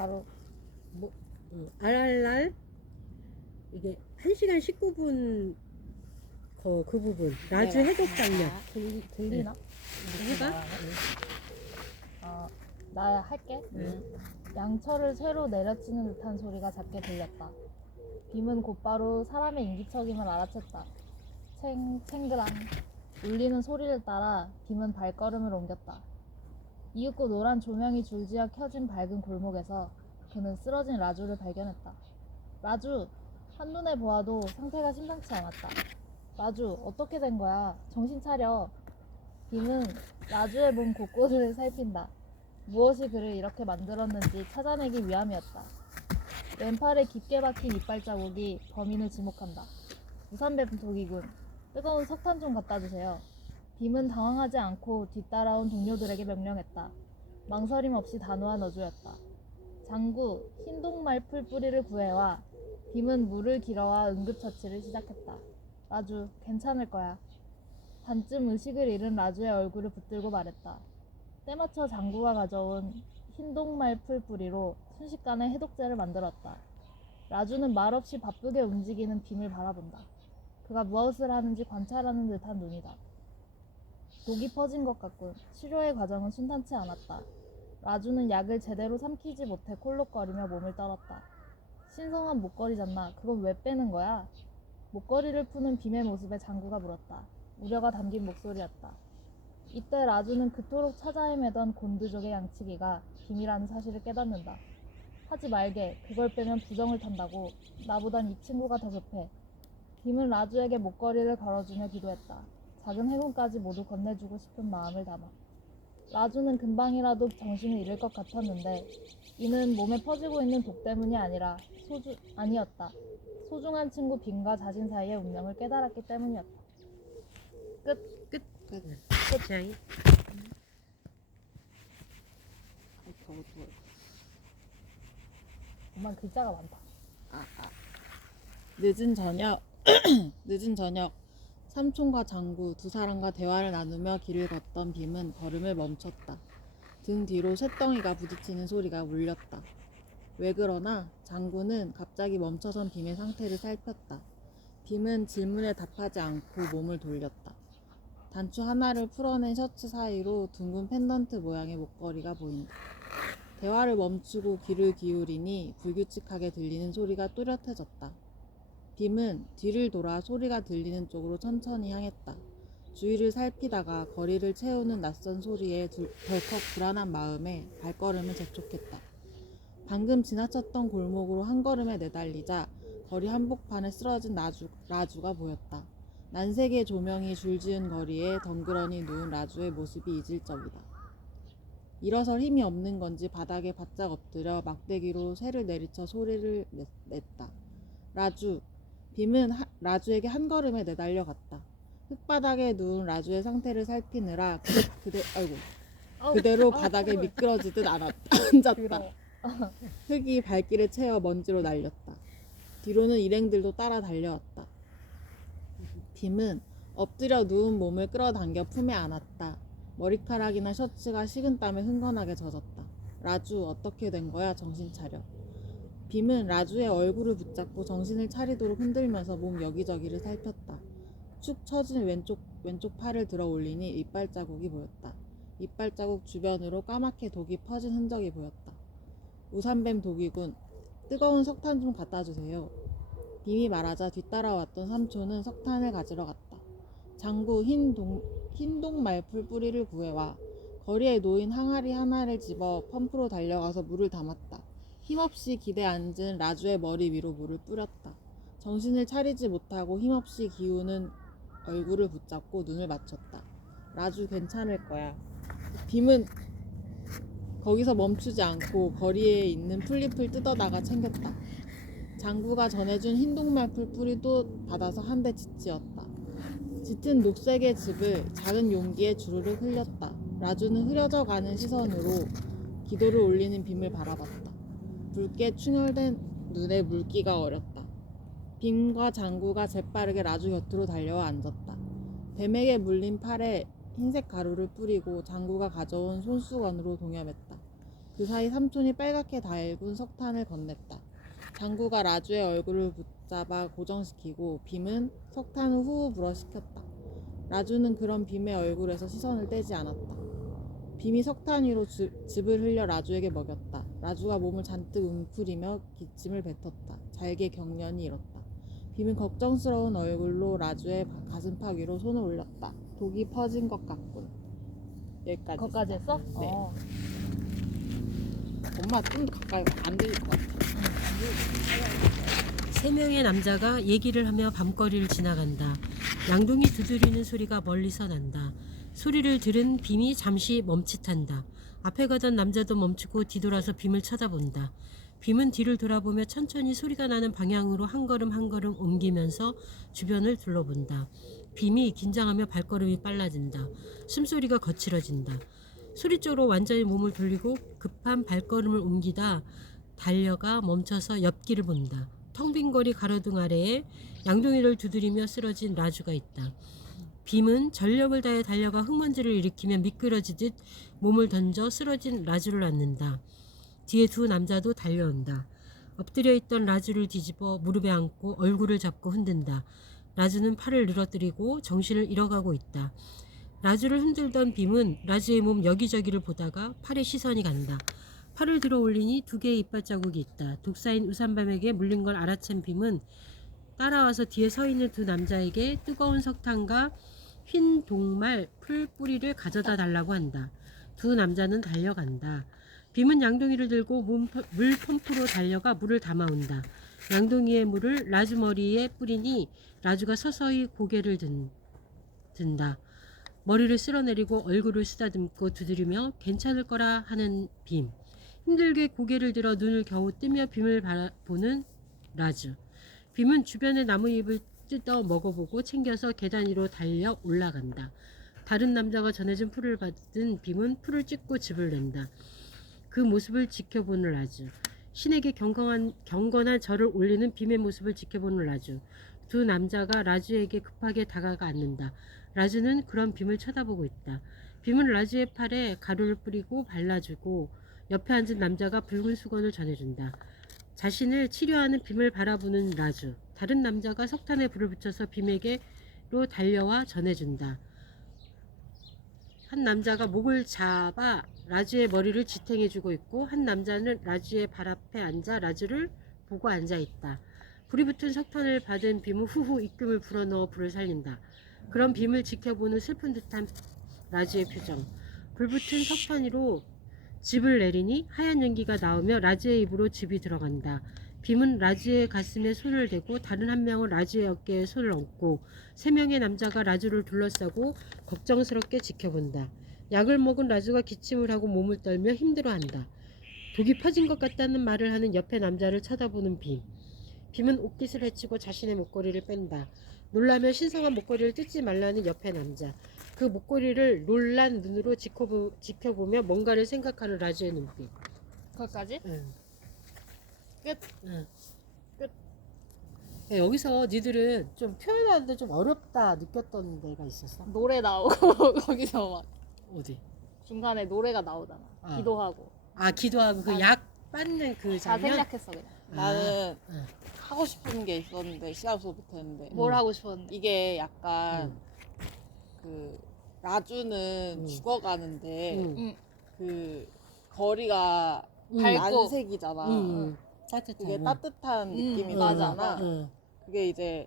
바로 뭐 RRR 이게 1시간 19분 그 부분 라주 내가 해독 장면. 들리나? 해봐. 나 할게. 양철을 새로 내려치는 듯한 소리가 작게 들렸다. 빔은 곧바로 사람의 인기척임을 알아챘다. 챙그랑 울리는 소리를 따라 빔은 발걸음을 옮겼다. 이윽고 노란 조명이 줄지어 켜진 밝은 골목에서 그는 쓰러진 라주를 발견했다. 라주! 한눈에 보아도 상태가 심상치 않았다. 라주, 어떻게 된 거야? 정신 차려. 빔은 라주의 몸 곳곳을 살핀다. 무엇이 그를 이렇게 만들었는지 찾아내기 위함이었다. 왼팔에 깊게 박힌 이빨 자국이 범인을 지목한다. 무산뱀 도기군, 뜨거운 석탄 좀 갖다 주세요. 빔은 당황하지 않고 뒤따라온 동료들에게 명령했다. 망설임 없이 단호한 어조였다. 장구, 흰동말풀 뿌리를 구해와. 빔은 물을 길어와 응급처치를 시작했다. 라주, 괜찮을 거야. 반쯤 의식을 잃은 라주의 얼굴을 붙들고 말했다. 때맞춰 장구가 가져온 흰동말풀 뿌리로 순식간에 해독제를 만들었다. 라주는 말없이 바쁘게 움직이는 빔을 바라본다. 그가 무엇을 하는지 관찰하는 듯한 눈이다. 독이 퍼진 것 같군. 치료의 과정은 순탄치 않았다. 라주는 약을 제대로 삼키지 못해 콜록거리며 몸을 떨었다. 신성한 목걸이잖나. 그건 왜 빼는 거야? 목걸이를 푸는 빔의 모습에 장구가 물었다. 우려가 담긴 목소리였다. 이때 라주는 그토록 찾아 헤매던 곤드족의 양치기가 빔이라는 사실을 깨닫는다. 하지 말게. 그걸 빼면 부정을 탄다고. 나보단 이 친구가 더 급해. 빔은 라주에게 목걸이를 걸어주며 기도했다. 작은 행운까지 모두 건네주고 싶은 마음을 담아. 라주는 금방이라도 정신을 잃을 것 같았는데 이는 몸에 퍼지고 있는 독 때문이 아니었다. 소중한 친구 빔과 자신 사이의 운명을 깨달았기 때문이었다. 끝. 끝. 지향이. 정말 글자가 많다. 늦은 저녁 늦은 저녁 삼촌과 장구 두 사람과 대화를 나누며 길을 걷던 빔은 걸음을 멈췄다. 등 뒤로 쇳덩이가 부딪히는 소리가 울렸다. 왜 그러나? 장구는 갑자기 멈춰선 빔의 상태를 살폈다. 빔은 질문에 답하지 않고 몸을 돌렸다. 단추 하나를 풀어낸 셔츠 사이로 둥근 펜던트 모양의 목걸이가 보인다. 대화를 멈추고 귀를 기울이니 불규칙하게 들리는 소리가 뚜렷해졌다. 빔은 뒤를 돌아 소리가 들리는 쪽으로 천천히 향했다. 주위를 살피다가 거리를 채우는 낯선 소리에 덜컥 불안한 마음에 발걸음을 재촉했다. 방금 지나쳤던 골목으로 한 걸음에 내달리자 거리 한복판에 쓰러진 라주가 보였다. 난색의 조명이 줄지은 거리에 덩그러니 누운 라주의 모습이 이질적이다. 일어설 힘이 없는 건지 바닥에 바짝 엎드려 막대기로 쇠를 내리쳐 소리를 냈다. 라주! 빔은 라주에게 한 걸음에 내달려갔다. 흙바닥에 누운 라주의 상태를 살피느라 그대로 바닥에 미끄러지듯 앉았다. 흙이 발길에 채워 먼지로 날렸다. 뒤로는 일행들도 따라 달려왔다. 빔은 엎드려 누운 몸을 끌어당겨 품에 안았다. 머리카락이나 셔츠가 식은땀에 흥건하게 젖었다. 라주, 어떻게 된 거야? 정신 차려. 빔은 라주의 얼굴을 붙잡고 정신을 차리도록 흔들면서 몸 여기저기를 살폈다. 축 처진 왼쪽 팔을 들어 올리니 이빨 자국이 보였다. 이빨 자국 주변으로 까맣게 독이 퍼진 흔적이 보였다. 우산뱀 독이군. 뜨거운 석탄 좀 갖다 주세요. 빔이 말하자 뒤따라왔던 삼촌은 석탄을 가지러 갔다. 장구 흰동말풀 뿌리를 구해와. 거리에 놓인 항아리 하나를 집어 펌프로 달려가서 물을 담았다. 힘없이 기대 앉은 라주의 머리 위로 물을 뿌렸다. 정신을 차리지 못하고 힘없이 기우는 얼굴을 붙잡고 눈을 맞췄다. 라주, 괜찮을 거야. 빔은 거기서 멈추지 않고 거리에 있는 풀잎을 뜯어다가 챙겼다. 장구가 전해준 흰동말풀 뿌리도 받아서 한 대 짓지었다. 짙은 녹색의 즙을 작은 용기에 주르륵 흘렸다. 라주는 흐려져가는 시선으로 기도를 올리는 빔을 바라봤다. 붉게 충혈된 눈에 물기가 어렸다. 빔과 장구가 재빠르게 라주 곁으로 달려와 앉았다. 뱀에게 물린 팔에 흰색 가루를 뿌리고 장구가 가져온 손수건으로 동여맸다. 그 사이 삼촌이 빨갛게 달군 석탄을 건넸다. 장구가 라주의 얼굴을 붙잡아 고정시키고 빔은 석탄을 후후 불어시켰다. 라주는 그런 빔의 얼굴에서 시선을 떼지 않았다. 빔이 석탄 위로 즙을 흘려 라주에게 먹였다. 라주가 몸을 잔뜩 웅크리며 기침을 뱉었다. 잘게 경련이 일었다. 빔은 걱정스러운 얼굴로 라주의 가슴팍 위로 손을 올렸다. 독이 퍼진 것 같군. 여기까지. 거기까지 했어? 네. 어. 엄마 좀 가까이 안 들릴 것 같아. 세 명의 남자가 얘기를 하며 밤거리를 지나간다. 양동이 두드리는 소리가 멀리서 난다. 소리를 들은 빔이 잠시 멈칫한다. 앞에 가던 남자도 멈추고 뒤돌아서 빔을 쳐다본다. 빔은 뒤를 돌아보며 천천히 소리가 나는 방향으로 한 걸음 한 걸음 옮기면서 주변을 둘러본다. 빔이 긴장하며 발걸음이 빨라진다. 숨소리가 거칠어진다. 소리 쪽으로 완전히 몸을 돌리고 급한 발걸음을 옮기다 달려가 멈춰서 옆길을 본다. 텅 빈 거리 가로등 아래에 양동이를 두드리며 쓰러진 라주가 있다. 빔은 전력을 다해 달려가 흙먼지를 일으키며 미끄러지듯 몸을 던져 쓰러진 라주를 안는다. 뒤에 두 남자도 달려온다. 엎드려 있던 라주를 뒤집어 무릎에 안고 얼굴을 잡고 흔든다. 라주는 팔을 늘어뜨리고 정신을 잃어가고 있다. 라주를 흔들던 빔은 라주의 몸 여기저기를 보다가 팔에 시선이 간다. 팔을 들어 올리니 두 개의 이빨 자국이 있다. 독사인 우산밤에게 물린 걸 알아챈 빔은 따라와서 뒤에 서 있는 두 남자에게 뜨거운 석탄과 흰 동말 풀 뿌리를 가져다 달라고 한다. 두 남자는 달려간다. 빔은 양동이를 들고 물 펌프로 달려가 물을 담아온다. 양동이의 물을 라주 머리에 뿌리니 라주가 서서히 고개를 든다. 머리를 쓸어내리고 얼굴을 쓰다듬고 두드리며 괜찮을 거라 하는 빔. 힘들게 고개를 들어 눈을 겨우 뜨며 빔을 바라보는 라주. 빔은 주변의 나무잎을 뜯어 먹어보고 챙겨서 계단 위로 달려 올라간다. 다른 남자가 전해준 풀을 받은 빔은 풀을 찢고 즙을 낸다. 그 모습을 지켜보는 라주. 신에게 경건한 절을 올리는 빔의 모습을 지켜보는 라주. 두 남자가 라주에게 급하게 다가가 앉는다. 라주는 그런 빔을 쳐다보고 있다. 빔은 라주의 팔에 가루를 뿌리고 발라주고 옆에 앉은 남자가 붉은 수건을 전해준다. 자신을 치료하는 빔을 바라보는 라주. 다른 남자가 석탄에 불을 붙여서 빔에게로 달려와 전해준다. 한 남자가 목을 잡아 라주의 머리를 지탱해주고 있고 한 남자는 라주의 발 앞에 앉아 라주를 보고 앉아있다. 불이 붙은 석탄을 받은 빔은 후후 입금을 불어넣어 불을 살린다. 그런 빔을 지켜보는 슬픈 듯한 라주의 표정. 불붙은 석탄 위로 즙을 내리니 하얀 연기가 나오며 라주의 입으로 즙이 들어간다. 빔은 라주의 가슴에 손을 대고 다른 한 명은 라주의 어깨에 손을 얹고 세 명의 남자가 라주를 둘러싸고 걱정스럽게 지켜본다. 약을 먹은 라주가 기침을 하고 몸을 떨며 힘들어한다. 독이 퍼진 것 같다는 말을 하는 옆에 남자를 쳐다보는 빔. 빔은 옷깃을 헤치고 자신의 목걸이를 뺀다. 놀라며 신성한 목걸이를 뜯지 말라는 옆에 남자. 그 목걸이를 놀란 눈으로 지켜보며 뭔가를 생각하는 라주의 눈빛. 거기까지? 응. 끝. 응. 끝. 야, 여기서 니들은 좀 표현하는데 좀 어렵다 느꼈던 데가 있었어? 노래 나오고 거기서 막 어디? 중간에 노래가 나오잖아. 어. 기도하고. 아 기도하고 그 아, 약 받는 그 다 장면? 생략했어 그냥. 나는 응. 하고 싶은 게 있었는데 시간 없어서 못했는데 뭘 하고 싶었는데. 이게 약간 그 라주는 죽어가는데 응. 그 거리가 밝고. 난색이잖아. 응. 따뜻한. 그게 따뜻한 느낌이 맞아, 나잖아. 응. 그게 이제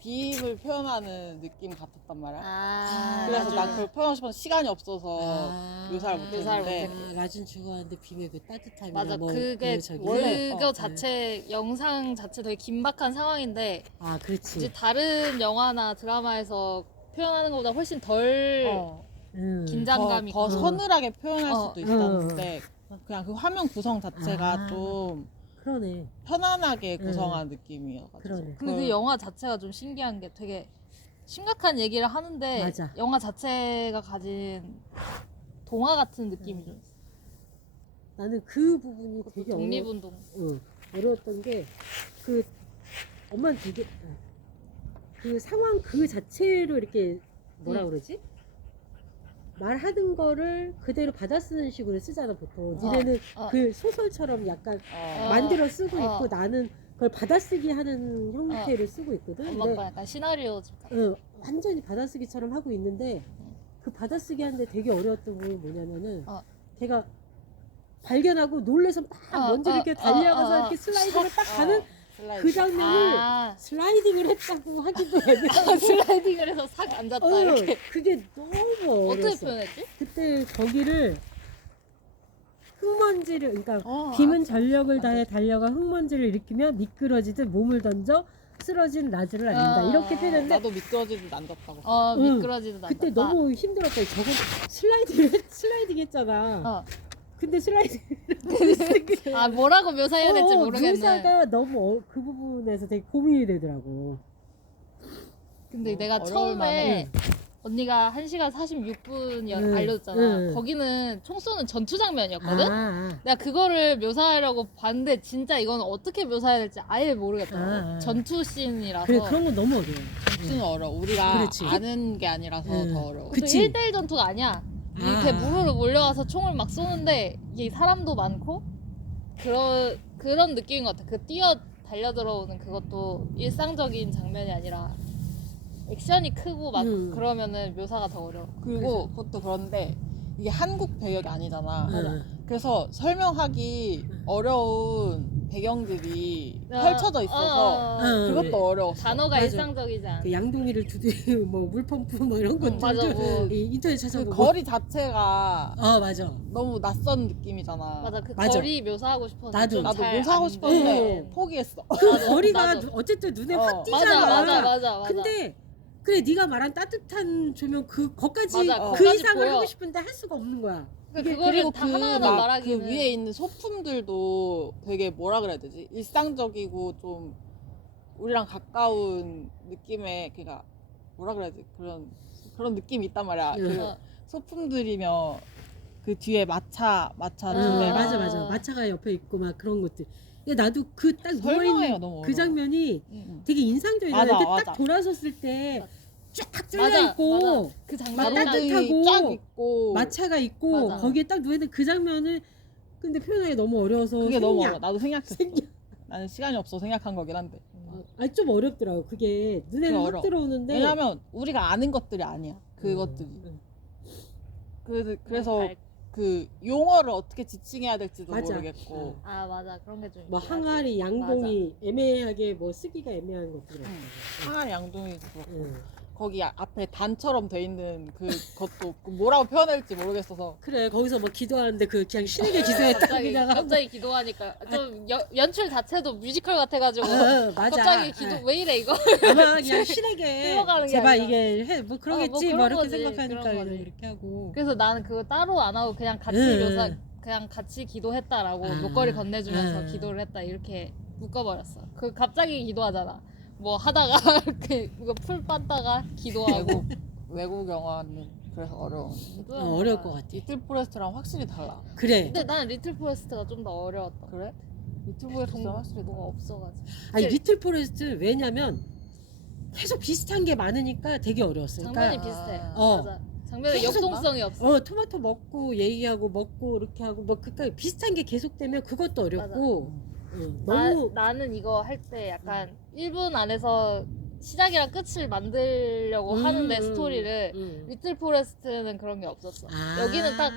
비임을 표현하는 느낌 같았단 말이야. 아. 그래서 맞아. 난 그걸 표현하고 싶었는데 시간이 없어서 묘사를 못했는데 라준 죽어왔는데 빔의 그 따뜻함이나 맞아. 뭐 그게 그 저기 원래, 그거 어, 자체 영상 자체 되게 긴박한 상황인데 아 그렇지. 이제 다른 영화나 드라마에서 표현하는 것보다 훨씬 덜 긴장감이 더 있고. 서늘하게 표현할 어. 수도 있었는데 그냥 그 화면 구성 자체가 아. 좀 그러네. 편안하게 구성한 느낌이어가지고 그러네. 근데 그 영화 자체가 좀 신기한 게 되게 심각한 얘기를 하는데 맞아. 영화 자체가 가진 동화 같은 느낌이 좀 있어. 나는 그 부분이 되게 독립운동. 어려웠던 게 그 엄마는 되게 그 상황 그 자체로 이렇게 뭐라 그러지? 말하는 거를 그대로 받아 쓰는 식으로 쓰잖아 보통. 어. 니네는 어. 그 소설처럼 약간 만들어 쓰고 있고 나는 그걸 받아쓰기 하는 형태를 쓰고 있거든. 엄마 근데 아빠 약간 시나리오집 같아. 완전히 받아쓰기처럼 하고 있는데 그 받아쓰기 하는데 되게 어려웠던 부분이 뭐냐면은 걔가 발견하고 놀래서 막 먼저 이렇게 달려가서 이렇게 슬라이드를 딱 가는 그 장면을 아, 슬라이딩을 했다고 하기도 애매하고 슬라이딩을 해서 싹 앉았다 이렇게. 그게 너무 어떻게 어려웠어. 표현했지? 그때 거기를 흙먼지를 그러니까 어, 빔은 전력을 다해 달려가 흙먼지를 일으키며 미끄러지듯 몸을 던져 쓰러진 라즈를 알린다. 이렇게 표현했는데 나도 미끄러지듯 앉았다고. 미끄러지도 그때 않았다. 너무 힘들었다. 저건 슬라이딩 했잖아. 근데 슬라이딩 아 뭐라고 묘사해야 될지 모르겠네. 묘사가 너무 그 부분에서 되게 고민이 되더라고. 근데 내가 어려울 처음에 만해. 언니가 1시간 46분 응, 알려줬잖아. 응. 거기는 총 쏘는 전투 장면이었거든? 아. 내가 그거를 묘사하려고 봤는데 진짜 이건 어떻게 묘사해야 될지 아예 모르겠더라고. 아. 전투 씬이라서. 그래 그런 건 너무 어려워. 무슨 어려워. 우리가 그렇지. 아는 게 아니라서 더 어려워. 또 그치. 1대1 전투가 아니야. 이렇게 아. 무르르 몰려와서 총을 막 쏘는데 이게 사람도 많고 그런 느낌인 것 같아. 그 뛰어 달려 들어오는 그것도 일상적인 장면이 아니라 액션이 크고 막 그러면은 묘사가 더 어려워. 그리고 그것도 그런데 이게 한국 배역이 아니잖아. 응. 그래서 설명하기 어려운 배경들이 어, 펼쳐져 있어서 그것도 어려웠어. 단어가 맞아. 일상적이지 않아. 그 양동이를 두드리고 뭐 물펌프 뭐 이런 것들 맞아. 뭐, 인터넷 그 찾아보고 거리 자체가 맞아. 너무 낯선 느낌이잖아. 맞아. 그 맞아. 거리 묘사하고 싶었는데 나도. 좀 나도 잘 묘사하고 안 싶었는데 돼. 포기했어. 그 나도, 거리가 나도. 어쨌든 눈에 확 맞아, 띄잖아. 맞아. 근데 그래 네가 말한 따뜻한 조명 거까지 맞아, 그 거기까지 이상을 보여. 하고 싶은데 할 수가 없는 거야. 그거를 그리고 다 하나하나 막 말하기는 그 위에 있는 소품들도 되게 뭐라 그래야 되지? 일상적이고 좀 우리랑 가까운 느낌의 그니까 뭐라 그래야 되지? 그런 느낌이 있단 말이야. 그 어. 소품들이며 그 뒤에 마차 아. 맞아. 마차가 옆에 있고 막 그런 것들. 근데 나도 그 딱 누워 설명하기가 있는 너무 그 어려워. 장면이 응. 되게 인상적이야. 맞아, 이렇게 맞아. 딱 돌아섰을 때 쫙 뚫려 맞아. 있고 그 장면이 따뜻하고 가로등이 쫙 있고 마차가 있고 맞아. 거기에 딱 누워 있는 그 장면을 근데 표현하기 너무 어려워서 그게 너무 생략. 어려워. 나도 생각했어. 생략. 나는 시간이 없어 생각한 거긴 한데. 좀 어렵더라고. 그게 눈에는 그게 확 어려워. 들어오는데 왜냐면 우리가 아는 것들이 아니야. 그것들이. 응. 그래서 그 용어를 어떻게 지칭해야 될지도 맞아. 모르겠고. 아 맞아 그런 게 좀 뭐 있긴 항아리, 하지. 양동이 애매하게 뭐 쓰기가 애매한 것들. 항아리 양동이 그렇고 응. 거기 앞에 단처럼 돼 있는 그것도 뭐라고 표현해야 될지 모르겠어서. 그래 거기서 뭐 기도하는데 그 그냥 신에게 기도했다 갑자기 그냥 갑자기 기도하니까 좀 연출 자체도 뮤지컬 같아가지고 맞아. 갑자기 기도 왜 이래 이거 아마 그냥 신에게 흘러가는 게 제발 아니라. 이게 해 뭐 그러겠지 뭐 뭐 그런 이렇게 거지, 생각하니까 그런 거지. 그냥 이렇게 하고 그래서 나는 그거 따로 안 하고 그냥 같이 묘사 그냥 같이 기도했다라고 목걸이 건네주면서 기도를 했다 이렇게 묶어버렸어. 그 갑자기 기도하잖아. 뭐 하다가 이거 풀 빤다가 기도하고 외국 영화는 그래서 어려워. 어려울 것 같아. 리틀 포레스트랑 확실히 달라. 그래. 근데 나는 리틀 포레스트가 좀 더 어려웠다. 그래? 리틀 포레스트랑 확실히 뭐가 달라. 없어가지고. 아니 리틀 포레스트 왜냐면 계속 비슷한 게 많으니까 되게 어려웠어. 장면이 그러니까 비슷해. 어. 맞아. 장면에 계속 역동성이 없어. 토마토 먹고 얘기하고 먹고 이렇게 하고 뭐 그러니까 비슷한 게 계속되면 그것도 어렵고 너무 나는 이거 할 때 약간 1분 안에서 시작이랑 끝을 만들려고 하는데 스토리를 리틀 포레스트는 그런 게 없었어. 여기는 딱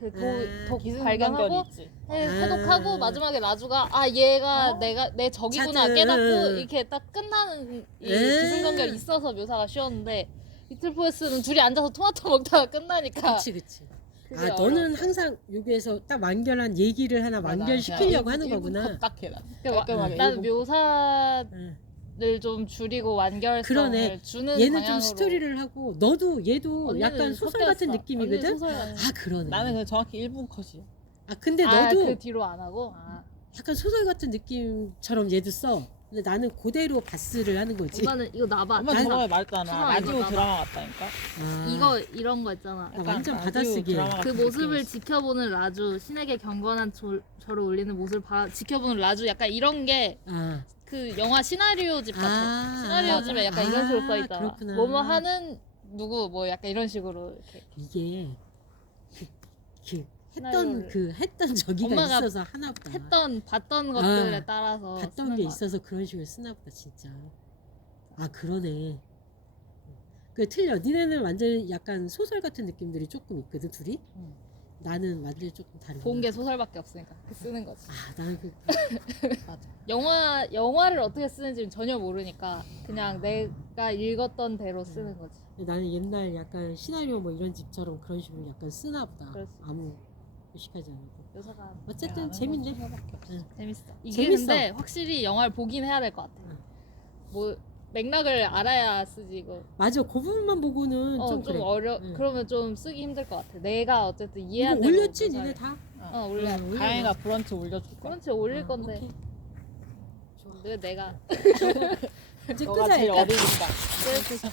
그 독 발견하고 기승전결이 있지. 해독하고 마지막에 라주가 얘가 내 적이구나 찾은. 깨닫고 이렇게 딱 끝나는 이 기승전결이 있어서 묘사가 쉬웠는데 리틀 포레스트는 둘이 앉아서 토마토 먹다가 끝나니까 그치. 그게 너는 어려웠어. 항상 여기에서 딱 완결한 얘기를 하나 완결시키려고 하는 거구나. 딱해 난. 그러니까 깔끔하게 난 일부. 묘사를 좀 줄이고 완결성을 그러네. 주는 얘는 방향으로. 좀 스토리를 하고 얘도 언니는 약간 소설 섞였어. 같은 느낌이거든. 언니는 소설 같아. 그러네. 나는 그냥 정확히 1분 컷이야. 근데 너도 그 뒤로 안 하고. 약간 소설 같은 느낌처럼 얘도 써. 근데 나는 그대로 바스를 하는 거지. 엄마는 이거 나봐. 엄마 저번에 말했잖아. 수정아, 라디오 이거 드라마 같다니까. 아, 이런 거 있잖아. 나 완전 라디오 받아쓰기야. 드라마 그 같은 모습을 느낌이 있어. 지켜보는 라주, 신에게 경건한 저를 올리는 모습을 지켜보는 라주, 약간 이런 게 그 영화 시나리오집 같아. 시나리오집에 약간 이런 식으로 써 있잖아. 그렇구나. 뭐뭐 하는 누구 뭐 약간 이런 식으로 이렇게 이게 시나리오를 했던 저기가 엄마가 있어서 하나 보다. 봤던 것들에 아, 따라서 봤던 쓰는 게 것 같아. 있어서 그런 식으로 쓰나 보다 진짜. 아 그러네. 그 틀려. 니네는 완전 약간 소설 같은 느낌들이 조금 있거든 둘이. 응. 나는 완전히 조금 다르고. 본 게 소설밖에 없으니까 그렇게 쓰는 거지. 아 나는 맞아. 영화를 어떻게 쓰는지는 전혀 모르니까 그냥 내가 읽었던 대로 쓰는 거지. 나는 옛날 약간 시나리오 뭐 이런 집처럼 그런 식으로 약간 쓰나 보다. 그렇지. 아무 의식하지 않고. 묘사가 어쨌든 재밌네. 재밌어. 이게 재밌어. 근데 확실히 영화를 보긴 해야 될 것 같아. 응. 뭐 맥락을 알아야 쓰지 이거. 맞아. 그 부분만 보고는 좀 그래. 응. 그러면 좀 쓰기 힘들 것 같아. 내가 어쨌든 이거 이해한 대로 올렸지 묘사를- 니네 다. 올려. 응, 올려. 다행이다 브런치 올려줄 거야. 그런지 올릴 건데. 오케이. 내가 이제 너가 끄자. 제일 얘들아. 어리니까. 그래서